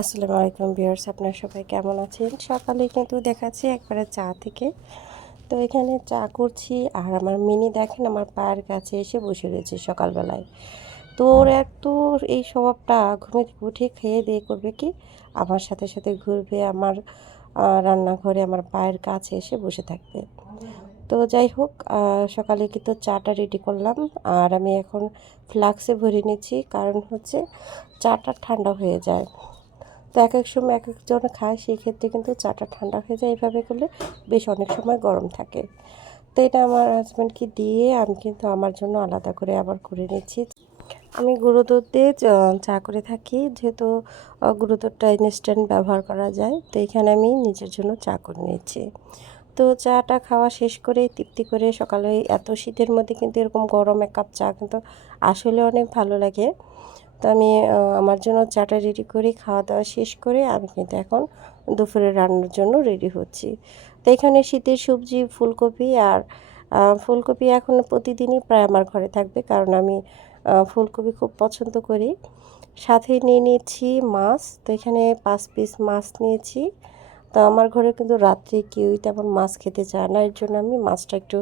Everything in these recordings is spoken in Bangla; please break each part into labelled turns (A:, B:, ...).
A: আসসালামু আলাইকুম ভিউয়ার্স, আপনারা সবাই কেমন আছেন? সকালে কিন্তু দেখাচ্ছি একবারে চা থেকে। তো এখানে চা করছি আর আমার মিনি দেখেন আমার পায়ের কাছে এসে বসে রয়েছে সকালবেলায়। তো ওর এত এই স্বভাবটা ঘুমে উঠে খেয়ে দিয়ে করবে কি? আমার সাথে সাথে ঘুরবে আমার রান্নাঘরে আমার পায়ের কাছে এসে বসে থাকবে। তো যাই হোক সকালে কিন্তু চাটা রেডি করলাম আর আমি এখন ফ্লাক্সে ভরে নিচ্ছি। কারণ হচ্ছে চাটা ঠান্ডা হয়ে যায়। তো এক এক সময় এক একজন খায়, সেই ক্ষেত্রে কিন্তু চাটা ঠান্ডা হয়ে যায়। এইভাবে করলে বেশ অনেক সময় গরম থাকে। তো এটা আমার হাজব্যান্ডকে দিয়ে আমি কিন্তু আমার জন্য আলাদা করে আবার করে নিচ্ছি। আমি গুঁড়ো দুধ দিয়ে, চা করে থাকি। যেহেতু গুঁড়ো দুধটা ইনস্ট্যান্ট ব্যবহার করা যায়, তো এখানে আমি নিজের জন্য চা করে নিয়েছি তো চাটা খাওয়া শেষ করে তৃপ্তি করে সকালে এত শীতের মধ্যে কিন্তু এরকম গরম এক কাপ চা কিন্তু আসলে অনেক ভালো লাগে। তো আমি আমার জন্য চাটা রেডি করে খাওয়া দাওয়া শেষ করে আমি কিন্তু এখন দুপুরে রান্নার জন্য রেডি হচ্ছি। তো এখানে শীতের সবজি, ফুলকপি আর ফুলকপি এখন প্রতিদিনই প্রায় আমার ঘরে থাকবে কারণ আমি ফুলকপি খুব পছন্দ করি। সাথে নিয়ে নিয়েছি মাছ, তো এখানে পাঁচ পিস মাছ নিয়েছি। তো আমার ঘরে কিন্তু রাত্রে কেউই তেমন মাছ খেতে চায় না, এর জন্য আমি মাছটা একটু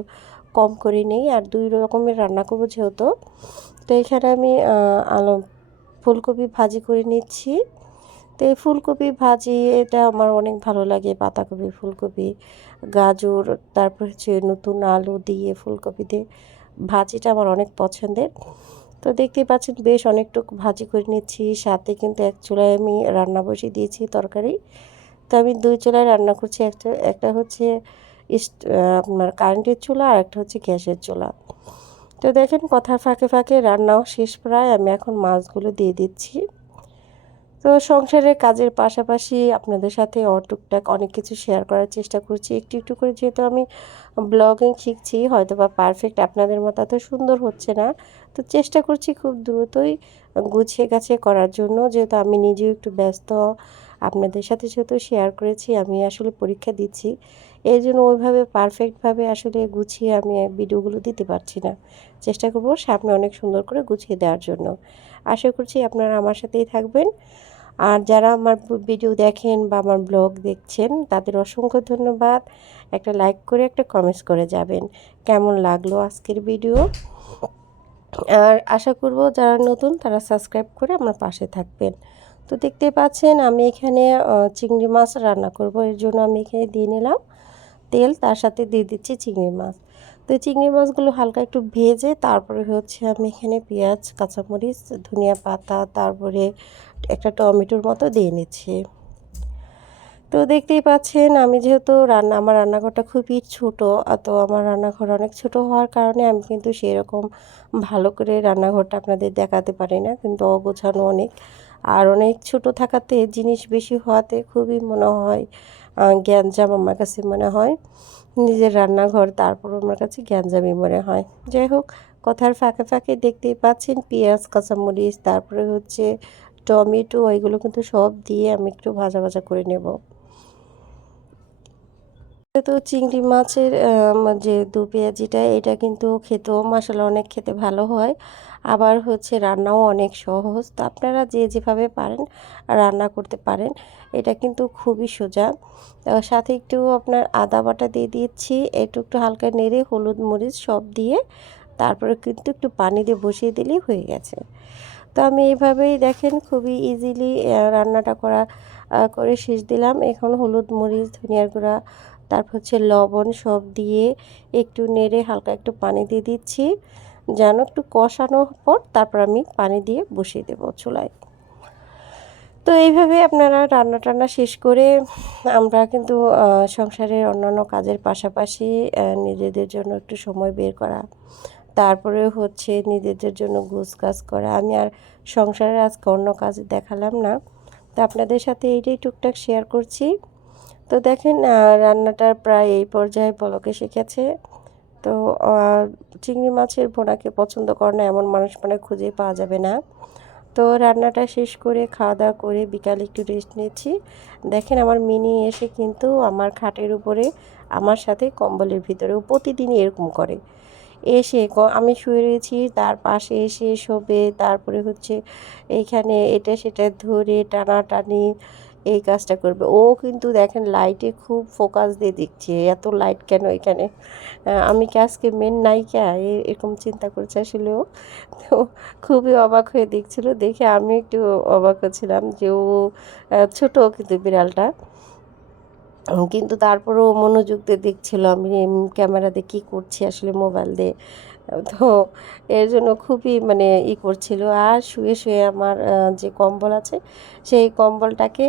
A: কম করে নিই আর দুই রকমের রান্না করব যেহেতু। তো এখানে আমি আলু ফুলকপি ভাজি করে নিচ্ছি। তো এই ফুলকপি ভাজি, এটা আমার অনেক ভালো লাগে পাতাকপি ফুলকপি, গাজর, তারপর হচ্ছে নতুন আলু দিয়ে ফুলকপি দিয়ে। ভাজিটা আমার অনেক পছন্দের। তো দেখতেই পাচ্ছেন, বেশ অনেকটুকু ভাজি করে নিচ্ছি। সাথে কিন্তু এক চুলায় আমি রান্না বসিয়ে দিয়েছি তরকারি। তো আমি দুই চুলায় রান্না করছি, একটা একটা হচ্ছে আপনার কারেন্টের চুলা আর একটা হচ্ছে গ্যাসের চুলা। তো দেখেন কথার ফাঁকে ফাঁকে রান্নাও শেষ প্রায়, আমি এখন মাছগুলো দিয়ে দিচ্ছি। তো সংসারের কাজের পাশাপাশি আপনাদের সাথে টুকটাক অনেক কিছু শেয়ার করার চেষ্টা করছি। একটু একটু করে যেহেতু আমি ব্লগিং শিখছি হয়তো বা পারফেক্ট আপনাদের মতো এত সুন্দর হচ্ছে না। তো চেষ্টা করছি খুব দ্রুতই গুছিয়ে গাছে করার জন্য, যেহেতু আমি নিজেও একটু ব্যস্ত, আপনাদের সাথে যেহেতু শেয়ার করেছি, আমি আসলে পরীক্ষা দিচ্ছি। এই জন্য ওইভাবে পারফেক্টভাবে আসলে গুছিয়ে আমি ভিডিওগুলো দিতে পারছি না। চেষ্টা করব সামনে অনেক সুন্দর করে গুছিয়ে দেওয়ার জন্য। আশা করছি আপনারা আমার সাথেই থাকবেন। আর যারা আমার ভিডিও দেখেন বা আমার ব্লগ দেখছেন, তাদের অসংখ্য ধন্যবাদ। একটা লাইক করে, একটা কমেন্টস করে যাবেন। কেমন লাগল আজকের ভিডিও আর আশা করব যারা নতুন, তারা সাবস্ক্রাইব করে আমার পাশে থাকবেন। তো দেখতেই পাচ্ছেন আমি এখানে চিংড়ি মাছ রান্না করব। এর জন্য আমি এখানে দিয়ে নিলাম। তেল, তার সাথে দিয়ে দিচ্ছি চিংড়ি মাছ। তো চিংড়ি মাছগুলো হালকা একটু ভেজে তারপরে হচ্ছে আমি এখানে পেঁয়াজ, কাঁচামরিচ, ধনিয়া পাতা, তারপরে একটা টমেটোর মতো দিয়ে নিচ্ছি। তো দেখতেই পাচ্ছেন আমি যেহেতু রান্না, আমার রান্নাঘরটা খুবই ছোট, তো আমার রান্নাঘর অনেক ছোট হওয়ার কারণে আমি কিন্তু সেরকম ভালো করে রান্নাঘরটা আপনাদের দেখাতে পারি না, কিন্তু অগোছানো অনেক। আর অনেক ছোট থাকাতে জিনিস বেশি হওয়াতে খুবই মনে হয় গ্যাঞ্জাম আমার কাছে মনে হয়। নিজের রান্নাঘর তারপর আমার কাছে গ্যাঞ্জামই মনে হয়। যাই হোক, কথার ফাঁকে ফাঁকে দেখতেই পাচ্ছেন, পেঁয়াজ, কাঁচামরিচ, তারপরে হচ্ছে টমেটো, এগুলো কিন্তু সব দিয়ে আমি একটু ভাজা ভাজা করে নেব। তো চিংড়ি মাছের যে দু পেঁয়াজিটা, এটা কিন্তু খেতেও মশলা অনেক খেতে ভালো হয়। আবার হচ্ছে রান্নাও অনেক সহজ। তো আপনারা যে যেভাবে পারেন রান্না করতে পারেন, এটা কিন্তু খুবই সোজা। সাথে একটু আপনার আদা বাটা দিয়ে দিচ্ছি, একটু একটু হালকা নেড়ে হলুদ মরিচ সব দিয়ে, তারপরে কিন্তু একটু পানি দিয়ে বসিয়ে দিলেই হয়ে গেছে। তো আমি এইভাবেই দেখেন খুবই ইজিলি রান্নাটা করা করে শেষ দিলাম। এখন হলুদ মরিচ, ধনিয়ার গুঁড়া তারপর হচ্ছে লবণ সব দিয়ে একটু নেড়ে হালকা একটু পানি দিয়ে দিচ্ছি। যেন একটু কষানোর পর তারপর আমি পানি দিয়ে বসিয়ে দেবো চুলায়। তো এইভাবে আপনারা রান্না টান্না শেষ করে আমরা কিন্তু সংসারের অন্যান্য কাজের পাশাপাশি নিজেদের জন্য একটু সময় বের করা, তারপরে হচ্ছে নিজেদের জন্য গোছ কাজ করা। আমি আর সংসারের আজকে অন্য কাজ দেখালাম না। তো আপনাদের সাথে এইটাই টুকটাক শেয়ার করছি। তো দেখেন রান্নাটার প্রায় এই পর্যায়ে বলকে শিখেছে। তো চিংড়ি মাছের ভোনাকে পছন্দ করে না, এমন মানুষ মানে খুঁজে পাওয়া যাবে না। তো রান্নাটা শেষ করে খাওয়া দাওয়া করে বিকালে একটু রেস্ট নিয়েছি দেখেন, আমার মিনি এসে কিন্তু আমার খাটের উপরে আমার সাথে কম্বলের ভিতরে ও প্রতিদিনই এরকম করে। এসে আমি শুয়ে রয়েছি, তার পাশে এসে শোবে, তারপরে হচ্ছে এইখানে এটা সেটা ধরে টানাটানি এই কাজটা করবে। ও কিন্তু দেখেন লাইটে খুব ফোকাস দিয়ে দেখছে, এত লাইট কেন এখানে? আমি কি আজকে মেন নায়িকা? এরকম চিন্তা করছে আসলে ও। তো খুবই অবাক হয়ে দেখছিল। দেখে আমি একটু অবাক হচ্ছিলাম যে ও ছোট কিন্তু বিড়ালটা। কিন্তু তারপরেও মনোযোগ দিয়ে দেখছিল আমি ক্যামেরা দিয়ে কী করছি আসলে মোবাইল দিয়ে। তো এর জন্য খুবই মানে ই করছিল। আর শুয়ে শুয়ে আমার যে কম্বল আছে, সেই কম্বলটাকে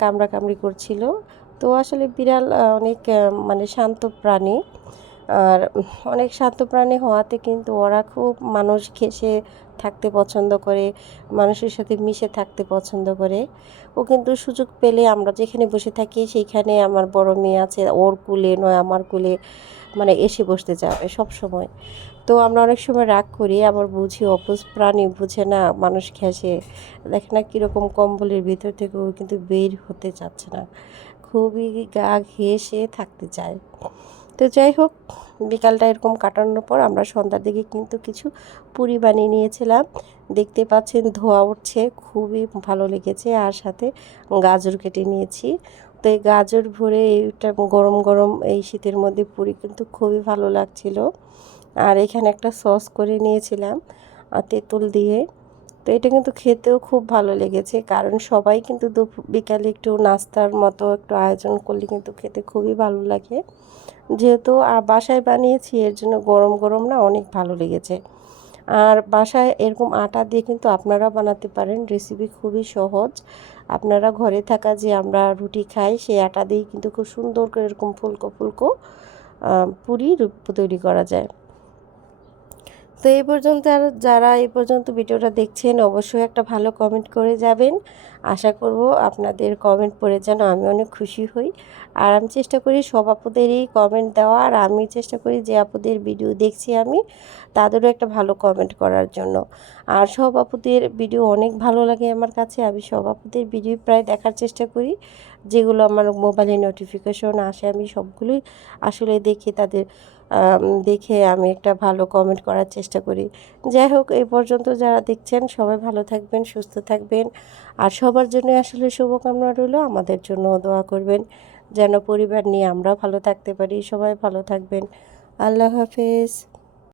A: কামড়া কামড়ি করছিল। তো আসলে বিড়াল অনেক মানে শান্ত প্রাণী। আর অনেক শান্ত প্রাণী হওয়াতে কিন্তু ওরা খুব মানুষ ঘেঁষে থাকতে পছন্দ করে, মানুষের সাথে মিশে থাকতে পছন্দ করে। ও কিন্তু সুযোগ পেলে আমরা যেখানে বসে থাকি সেইখানে আমার বড় মেয়ে আছে, ওর কুলে নয়, আমার কুলে মানে এসে বসতে যাবে সব সময় তো আমরা অনেক সময় রাগ করি, আবার বুঝি অপোজ প্রাণী বুঝে না, মানুষ ঘেঁষে। দেখে না কীরকম কম্বলের ভিতর থেকে ও কিন্তু বের হতে চাচ্ছে না। খুবই গা ঘেঁষে থাকতে চায়। তো যাই হোক, বিকালটা এরকম কাটানোর পর আমরা সন্ধ্যার দিকে কিন্তু কিছু পুরি বানিয়ে নিয়েছিলাম। দেখতে পাচ্ছেন ধোয়া উঠছে, খুবই ভালো লেগেছে। আর সাথে গাজর কেটে নিয়েছি। তো এই গাজর ভরে এইটা গরম গরম এই শীতের মধ্যে পুরি কিন্তু খুবই ভালো লাগছিল। আর এখানে একটা সস করে নিয়েছিলাম তেঁতুল দিয়ে। তো এটা কিন্তু খেতেও খুব ভালো লেগেছে। কারণ সবাই কিন্তু বিকালে একটু নাস্তার মতো একটু আয়োজন করলে কিন্তু খেতে খুবই ভালো লাগে। যেহেতু বাসায় বানিয়েছি, এর জন্য গরম গরম না অনেক ভালো লেগেছে। আর বাসায় এরকম আটা দিয়ে কিন্তু আপনারা বানাতে পারেন রেসিপি খুবই সহজ। আপনারা ঘরে থাকা যে আমরা রুটি খাই, সেই আটা দিয়েই কিন্তু খুব সুন্দর করে এরকম ফুলকো ফুলকো পুরি তৈরি করা যায়। তো এই পর্যন্ত আর যারা এই পর্যন্ত ভিডিওটা দেখছেন, অবশ্যই একটা ভালো কমেন্ট করে যাবেন। আশা করব আপনাদের কমেন্ট পড়ে যেন আমি অনেক খুশি হই। আর আমি চেষ্টা করি সব আপুদেরই কমেন্ট দেওয়া। আর আমি চেষ্টা করি যে আপুদের ভিডিও দেখছি আমি, তাদেরও একটা ভালো কমেন্ট করার জন্য। আর সব আপুদের ভিডিও অনেক ভালো লাগে আমার কাছে। আমি সব আপুদের ভিডিও প্রায় দেখার চেষ্টা করি। যেগুলো আমার মোবাইলে নোটিফিকেশন আসে, আমি সবগুলোই আসলে দেখি তাদের দেখে আমি একটা ভালো কমেন্ট করার চেষ্টা করি। যাই হোক, এই পর্যন্ত যারা দেখছেন, সবাই ভালো থাকবেন, সুস্থ থাকবেন। আর সবার জন্য আসলে শুভকামনা রইল। আমাদের জন্য দোয়া করবেন, যেন পরিবার নিয়ে আমরা ভালো থাকতে পারি। সবাই ভালো থাকবেন। আল্লাহ হাফেজ।